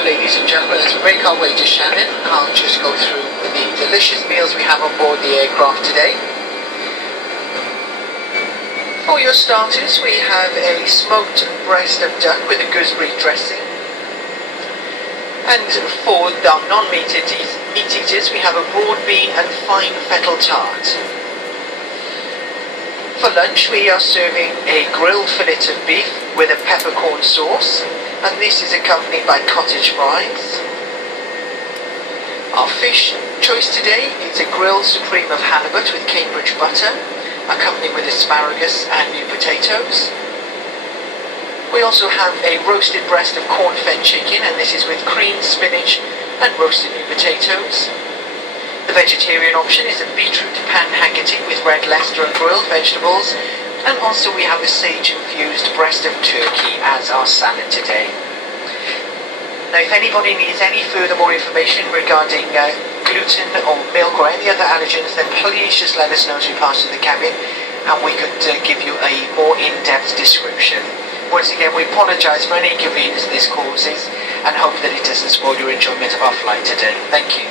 Well, ladies and gentlemen, as we make our way to Shannon, I'll just go through the delicious meals we have on board the aircraft today. For your starters, we have a smoked breast of duck with a gooseberry dressing. And for our non-meat eaters, we have a broad bean and fine fettle tart. For lunch, we are serving a grilled fillet of beef with a peppercorn sauce, and this is accompanied by cottage fries. Our fish choice today is a grilled supreme of halibut with Cambridge butter, accompanied with asparagus and new potatoes. We also have a roasted breast of corn-fed chicken, and this is with creamed spinach and roasted new potatoes. The vegetarian option is a beetroot pan-haggity with red Leicester and grilled vegetables, and also we have a sage-infused breast of turkey as our salad today. Now, if anybody needs any further more information regarding gluten or milk or any other allergens, then please just let us know as we pass through the cabin, and we could give you a more in-depth description. Once again, we apologise for any inconvenience this causes, and hope that it doesn't spoil your enjoyment of our flight today. Thank you.